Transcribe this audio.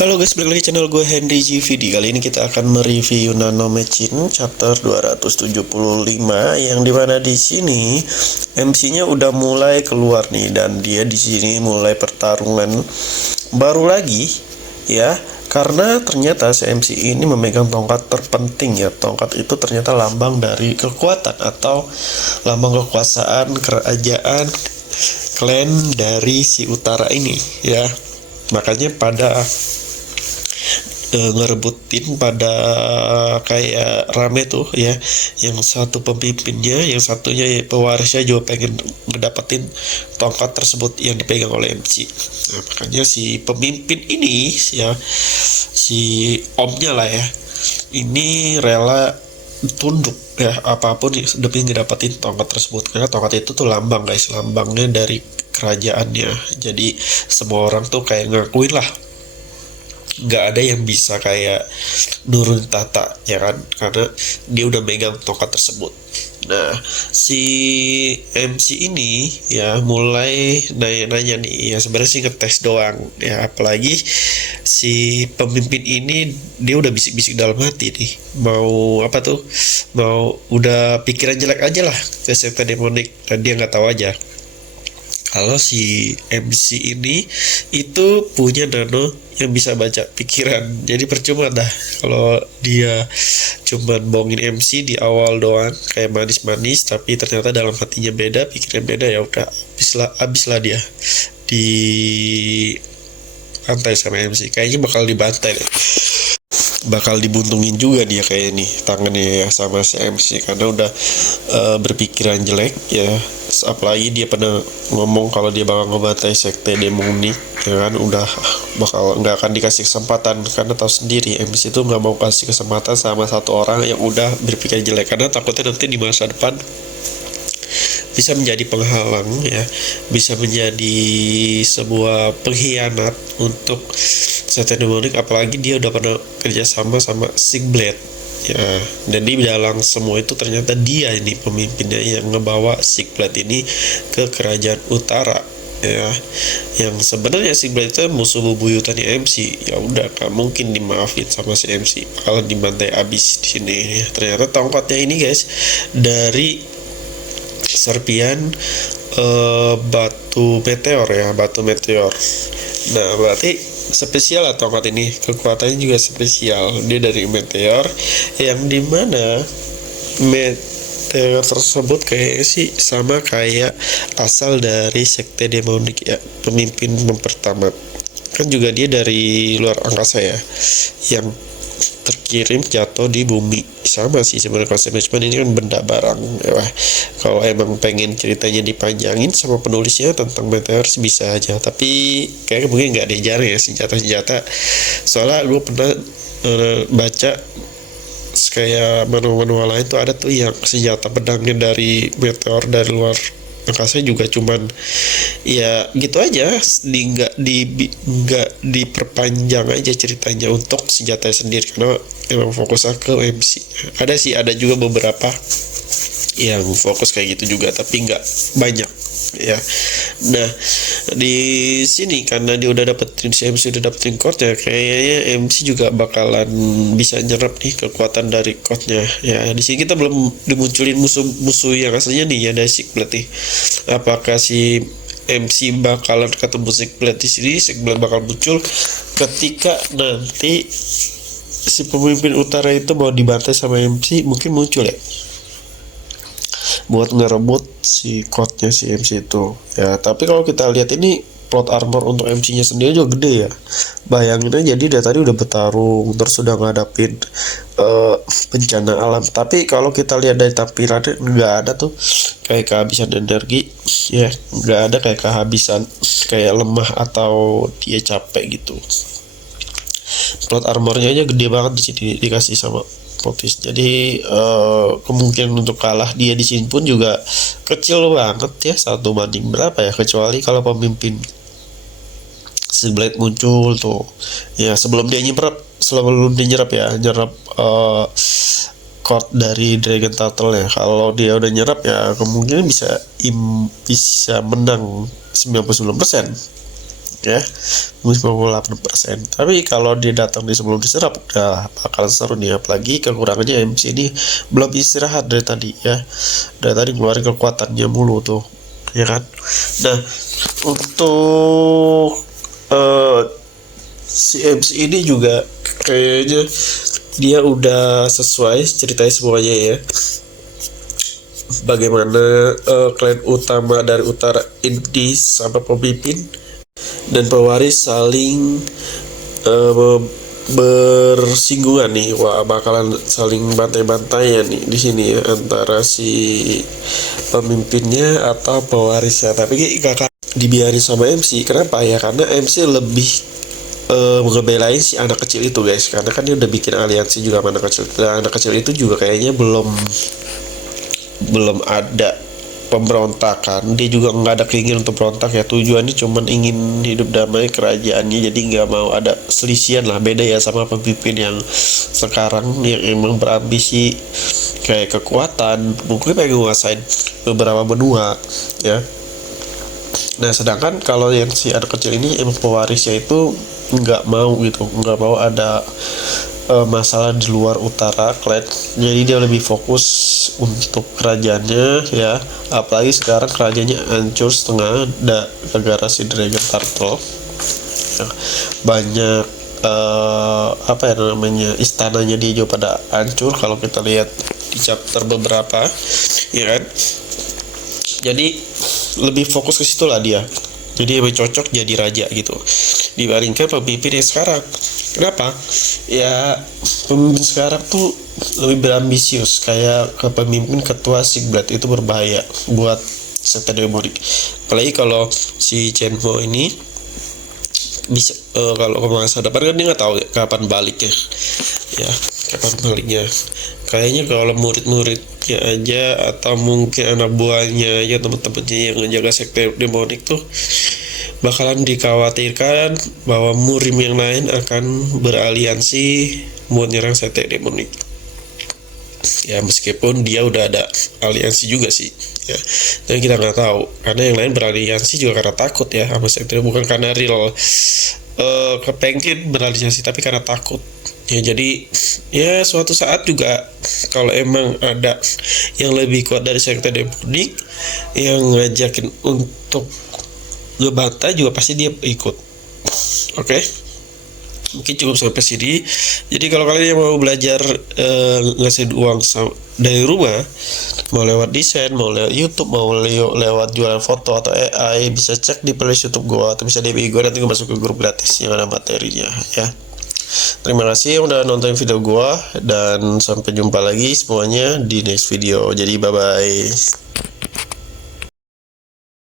Halo guys, balik lagi channel gue Henry GVD. Kali ini kita akan mereview Nano Machine chapter 275 yang dimana di sini MC-nya udah mulai keluar nih, dan dia di sini mulai pertarungan baru lagi ya. Karena ternyata si MC ini memegang tongkat terpenting ya. Tongkat itu ternyata lambang dari kekuatan atau lambang kekuasaan kerajaan klan dari si utara ini ya. Makanya pada ngerebutin pada kayak rame tuh ya, yang satu pemimpinnya, yang satunya pewarisnya juga pengen ngedapetin tongkat tersebut yang dipegang oleh MC. Nah, makanya si pemimpin ini ya, si omnya lah ya, ini rela tunduk ya apapun demi ngedapetin tongkat tersebut, karena tongkat itu tuh lambang guys, lambangnya dari kerajaannya. Jadi semua orang tuh kayak ngakuin lah, nggak ada yang bisa kayak nurun tata ya kan, karena dia udah megang tongkat tersebut. Nah, si MC ini ya mulai nanya-nanya nih ya, sebenarnya sih ngetes doang ya, apalagi si pemimpin ini dia udah bisik-bisik dalam hati nih, mau apa tuh, mau udah pikiran jelek aja lah ke sekte demonik, dan dia nggak tahu aja kalau si MC ini itu punya nano yang bisa baca pikiran. Jadi percuma dah kalau dia cuman bohongin MC di awal doang kayak manis-manis, tapi ternyata dalam hatinya beda, pikiran beda, ya udah habislah dia di bantai sama MC. Kayaknya bakal dibantai deh, bakal dibuntungin juga dia kayak nih tangannya ya sama si MC, karena udah berpikiran jelek ya. Apalagi dia pernah ngomong kalau dia bakal ngebantai sekte demonik ya kan, udah bakal nggak akan dikasih kesempatan, karena tahu sendiri MC itu nggak mau kasih kesempatan sama satu orang yang udah berpikir jelek, karena takutnya nanti di masa depan bisa menjadi penghalang ya, bisa menjadi sebuah pengkhianat untuk sekte demonik. Apalagi dia udah pernah kerjasama sama Sigblade ya, dan di dalam semua itu ternyata dia ini pemimpinnya yang ngebawa Sigblade ini ke kerajaan utara ya, yang sebenarnya Sigblade itu musuh bebuyutannya MC. Ya udah, gak mungkin dimaafin sama si MC, kalau dibantai abis di sini ya. Ternyata tongkatnya ini guys dari serpian batu meteor ya, batu meteor. Nah, berarti spesial lah tongkat ini, kekuatannya juga spesial. Dia dari meteor, yang dimana meteor tersebut kayaknya sih sama kayak asal dari sekte demonik ya, pemimpin pertama kan juga dia dari luar angkasa ya, yang terkirim jatuh di bumi. Sama sih sebenarnya konsepnya, cuman ini kan benda barang ya. Kalau emang pengen ceritanya dipanjangin sama penulisnya tentang meteor bisa aja, tapi kayaknya mungkin nggak ada jarang ya senjata-senjata. Soalnya gue pernah baca kayak manual-manual lain tuh ada tuh yang senjata pedangnya dari meteor dari luar angkasa juga, cuman ya gitu aja, nggak diperpanjang aja ceritanya untuk senjata sendiri, karena emang fokusnya ke MC. Ada juga beberapa yang fokus kayak gitu juga, tapi nggak banyak ya. Nah, di sini karena dia udah dapetin, si MC udah dapetin chordnya, kayaknya MC juga bakalan bisa nyerap nih kekuatan dari chordnya ya. Di sini kita belum dimunculin musuh yang aslinya nih ya, dari Sigblade nih. Apakah si MC bakalan ketemu Sigblade di sini? Sigblade bakal muncul ketika nanti si pemimpin utara itu mau dibantai sama MC, mungkin muncul ya buat ngerebut si chordnya si MC itu ya. Tapi kalau kita lihat ini plot armor untuk MC-nya sendiri juga gede ya. Bayangin aja, dia dari tadi udah bertarung, terus udah ngadapin bencana alam. Tapi kalau kita lihat dari tampilannya nggak ada tuh kayak kehabisan energi ya, nggak ada kayak kehabisan, kayak lemah atau dia capek gitu. Plot armornya aja gede banget di sini dikasih sama Potis. Jadi kemungkinan untuk kalah dia di sini pun juga kecil banget ya, 1 banding berapa ya, kecuali kalau pemimpin Sigblade muncul tuh ya, sebelum dia nyerap ya, nyerap chord dari Dragon Turtle ya. Kalau dia udah nyerap ya kemungkinan bisa menang 99%. ya 58%. Tapi kalau dia datang di sebelum diserap udah bakalan seru nih, apalagi kekurangannya MC ini belum istirahat dari tadi ya, dari tadi ngeluarin kekuatannya mulu tuh ya kan. Nah untuk si MC ini juga kayaknya dia udah sesuai ceritanya semuanya ya, bagaimana klan utama dari utara inti sama pemimpin dan pewaris saling bersinggungan nih. Wah, bakalan saling bantai-bantaian nih di sini ya, antara si pemimpinnya atau pewarisnya. Tapi kakak dibiarin sama MC, kenapa ya? Karena MC lebih ngebelain si anak kecil itu guys, karena kan dia udah bikin aliansi juga sama anak kecil. Nah, anak kecil itu juga kayaknya belum ada pemberontakan, dia juga nggak ada keinginan untuk berontak ya, tujuannya cuman ingin hidup damai kerajaannya, jadi nggak mau ada selisihan lah. Beda ya sama pemimpin yang sekarang yang emang berambisi kayak kekuatan, mungkin pengen nguasain beberapa benua ya. Nah sedangkan kalau yang si anak kecil ini emang pewarisnya itu nggak mau gitu, nggak mau ada masalah di luar utara klan, jadi dia lebih fokus untuk kerajaannya ya. Apalagi sekarang kerajaannya hancur setengah gara-gara si Dragon Turtle ya. Banyak apa ya namanya, istananya dia juga pada hancur kalau kita lihat di chapter beberapa ya kan. Jadi lebih fokus ke situ lah dia, jadi lebih cocok jadi raja gitu dibandingkan pemimpin yang sekarang. Kenapa? Ya pemimpin sekarang tuh lebih berambisius, kayak kepemimpin ketua Sigblad itu berbahaya buat sekte demonik. Apalagi kalau si Chenmo ini bisa kalau ke masa depan kan dia nggak tahu ya, kapan baliknya ya, kapan baliknya. Kayaknya kalau murid-muridnya aja atau mungkin anak buahnya aja, teman-temannya yang ngejaga sekte demonik tuh bakalan dikhawatirkan bahwa murim yang lain akan beraliansi buat nyerang sekte demonik ya, meskipun dia udah ada aliansi juga sih ya, dan kita nggak tahu karena yang lain beraliansi juga karena takut ya sama sekte, bukan karena real kepengen beraliansi, tapi karena takut ya. Jadi ya suatu saat juga kalau emang ada yang lebih kuat dari sekte demonik yang ngajakin untuk ngebantai juga pasti dia ikut. Oke. Mungkin cukup sampai sini. Jadi kalau kalian yang mau belajar ngasih uang dari rumah, mau lewat desain, mau lewat YouTube, mau lewat jualan foto atau AI, bisa cek di playlist YouTube gua atau bisa DM gua, nanti gua masuk ke grup gratis yang ada materinya ya. Terima kasih udah nonton video gua, dan sampai jumpa lagi semuanya di next video. Jadi bye bye.